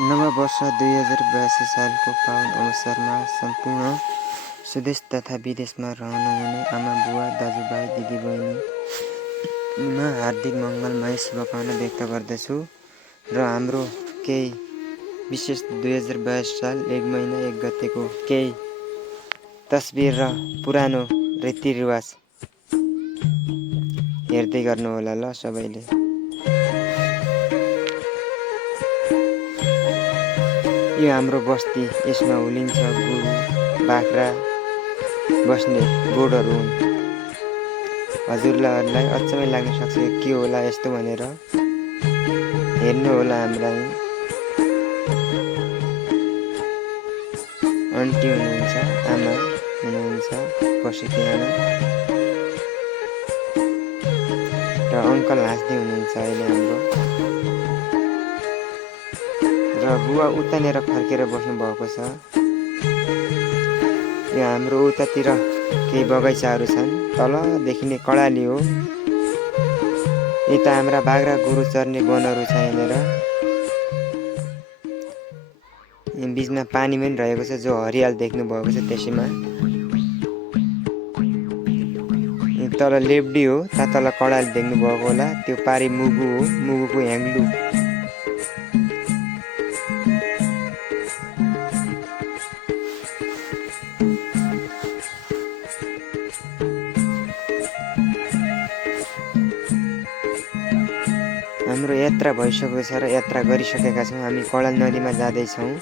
नववर्ष 2082 सालको पावन अवसरमा सम्पूर्ण स्वदेश तथा विदेशमा रहनुहुने आमा बुवा दाजुभाइ दिदीबहिनीमा हार्दिक मङ्गलमय शुभकामना व्यक्त गर्दछु र हाम्रो केही विशेष 2082 साल 1 महिना 1 गतेको केही तस्बिर र पुरानो रीतिरिवाज हेर्दै गर्नुहोला ल सबैले। यो हाम्रो बस्ती, यसमा हुलिन्छ गोरु बाख्रा बस्ने गोठहरू हुन्। हजुरलाई अचम्मै लाग्न सक्छ के होला यस्तो भनेर, हेर्नु होला। हाम्रा आन्टी हुनुहुन्छ, आमा हुनुहुन्छ, बसेकी आमा र अङ्कल हाँस्दै हुनुहुन्छ अहिले हाम्रो। र बुवा उतानेर फर्केर बस्नु भएको छ। यो हाम्रो उतातिर केही बगैँचाहरू छन्, तल देखिने कडाली हो। यता हाम्रा बाख्रा गोरु चर्ने वनहरू छ यहाँनिर। बीचमा पानी पनि रहेको छ, जो हरियाल देख्नु भएको छ त्यसैमा। तल लेब्डी हो, तल कडाली देख्नु भएको होला, त्यो पारी मुगु हो, मुगुको ह्याङ्ग्लु। हाम्रो यात्रा भइसकेको छ र यात्रा गरिसकेका छौँ। हामी कडाल नदीमा जाँदैछौँ।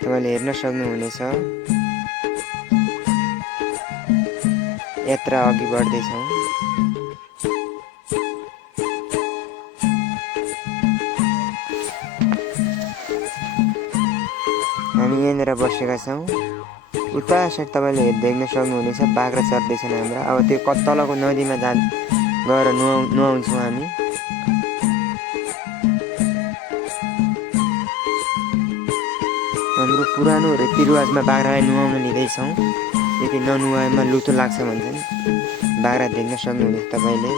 तपाईँले हेर्न सक्नुहुनेछ। यात्रा अघि बढ्दैछौँ। हामी यहाँनिर बसेका छौँ। उता साइड तपाईँले देख्न सक्नुहुनेछ बाख्रा चर्दैछन् हाम्रा। अब त्यो तलको नदीमा गएर नुहाउँछौँ हामी। हाम्रो पुरानो रीतिरिवाजमा बाख्रालाई नुहाउन लिँदैछौँ। यदि ननुहाएमा लुतो लाग्छ भन्छन्। बाख्रा देख्न सक्नुहुनेछ तपाईँले।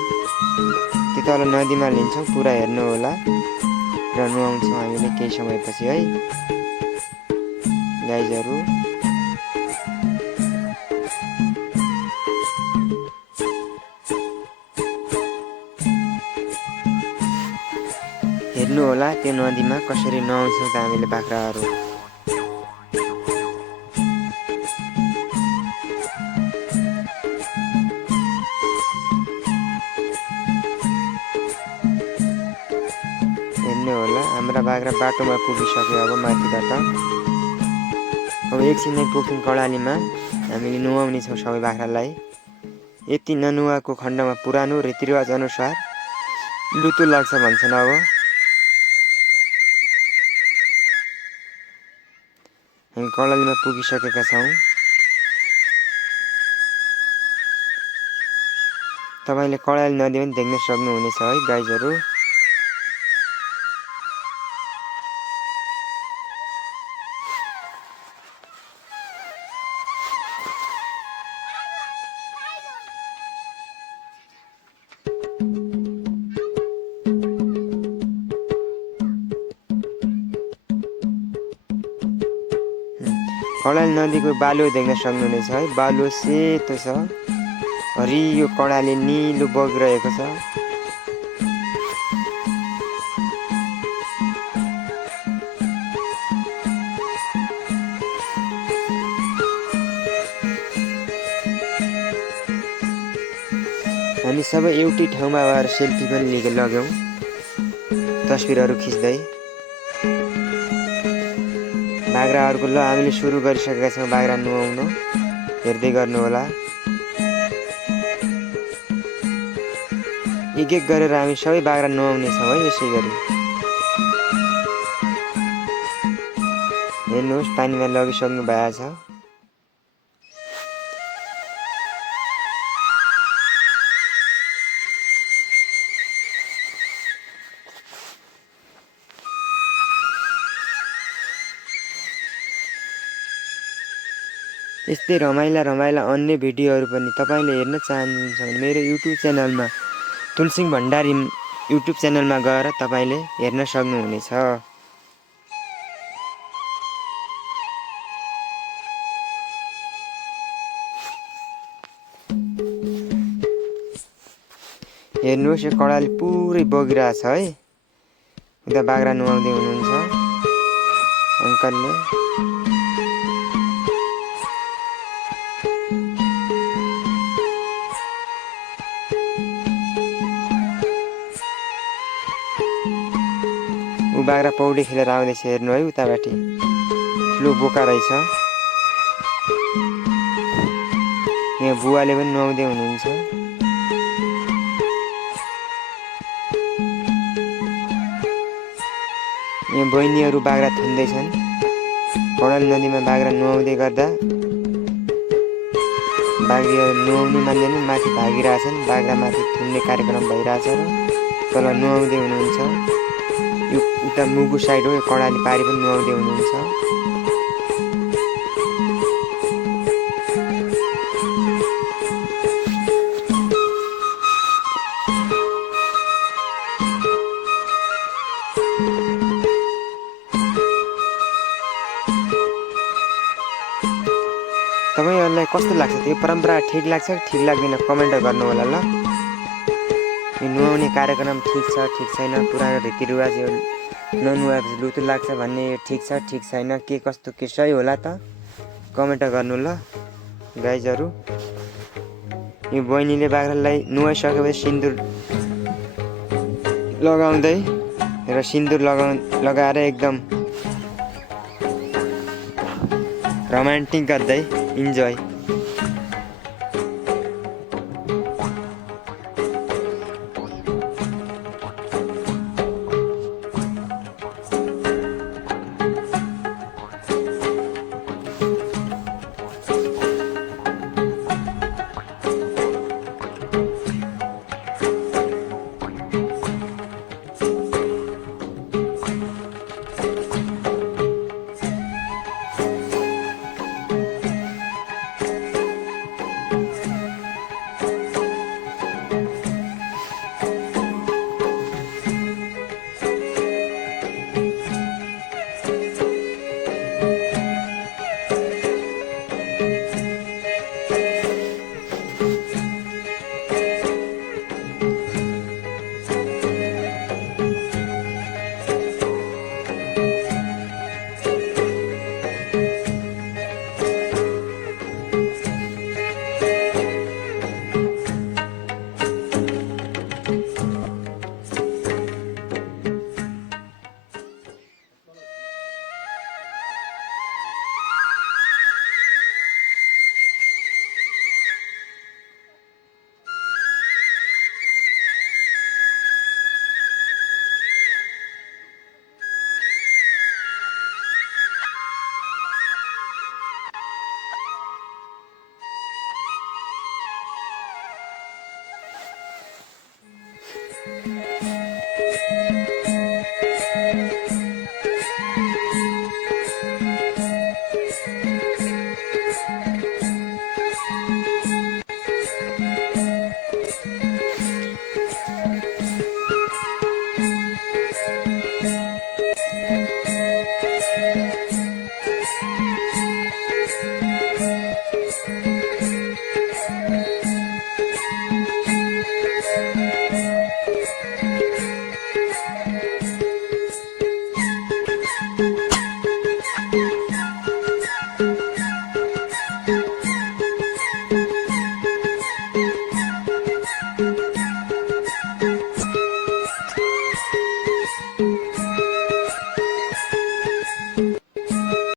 त्यो तल नदीमा लिन्छौँ, पुरा हेर्नु होला र नुहाउँछौँ हामीले केही समयपछि है गाइजहरू। हेर्नु होला त्यो नदीमा कसरी नुहाउँछौँ त हामीले बाख्राहरू। हेर्नु होला हाम्रा बाख्रा बाटोमा पुगिसक्यो अब माथिबाट। अब एकछिनै पुग्छौँ कडालीमा। हामीले नुहाउने छौँ सबै बाख्रालाई। यति ननुहाएको खण्डमा पुरानो रीतिरिवाज अनुसार लुतो लाग्छ भन्छन्। अब हामी कडालीमा पुगिसकेका छौँ। तपाईँले कडाली नदी पनि देख्न सक्नुहुनेछ है गाइजहरू। कडाली नदीको बालु देख्न सक्नुहुनेछ है। बालु सेतो छ, हरियो कडाली निलो बगिरहेको छ। हामी सबै एउटै ठाउँमा आएर सेल्फी पनि लग्यौँ, तस्बिरहरू खिच्दै। बाख्राहरूको ल हामीले सुरु गरिसकेका छौँ बाख्रा नुहाउन। हेर्दै गर्नु होला। एक एक गरेर हामी सबै बाख्रा नुहाउने छौँ है यसै गरी। हेर्नुहोस् पानीमा लगिसक्नु भएको छ। यस्तै रमाइला अन्य भिडियोहरू पनि तपाईँले हेर्न चाहनुहुन्छ भने मेरो युट्युब च्यानलमा तुलसिङ भण्डारी युट्युब च्यानलमा गएर तपाईले हेर्न सक्नुहुनेछ। हेर्नुहोस् यो कडाली पुरै बगिरहेछ है। उता बाख्रा नुहाउँदै हुनुहुन्छ अङ्कलले। ऊ बाख्रा पौडी खेलेर आउँदैछ हेर्नु है उताबाट। ठुलो बोका रहेछ। यहाँ बुवाले पनि नुहाउँदै हुनुहुन्छ। यहाँ बहिनीहरू बाख्रा थुन्दैछन्। कडाली नदीमा बाख्रा नुहाउँदै गर्दा बाख्रीहरू नुहाउनै मान्दैन, माथि भागिरहेछन्। बाख्रा माथि थुन्ने कार्यक्रम भइरहेछ र तल नुहाउँदै हुनुहुन्छ। यो उता मुगु साइड हो, यो कडाली पारी पनि नुहाउँदै हुनुहुन्छ। तपाईहरुलाई कस्तो लाग्छ? त्यो परम्परा ठीक लाग्छ कि ठीक लाग्दैन कमेन्ट गर्नु होला ल। यो नुहाउने कार्यक्रम ठीक छ ठीक छैन, पुरानो रीतिरिवाज यो ननुहाएपछि लुतो लाग्छ भन्ने यो ठीक छ ठीक छैन, के कस्तो के सही होला त कमेन्ट गर्नु ल गाइजहरु। यो बहिनीले बाख्रालाई नुहाइसकेपछि सिन्दुर लगाउँदै र सिन्दुर लगाएर एकदम रोमान्टिक गर्दै इन्जोय।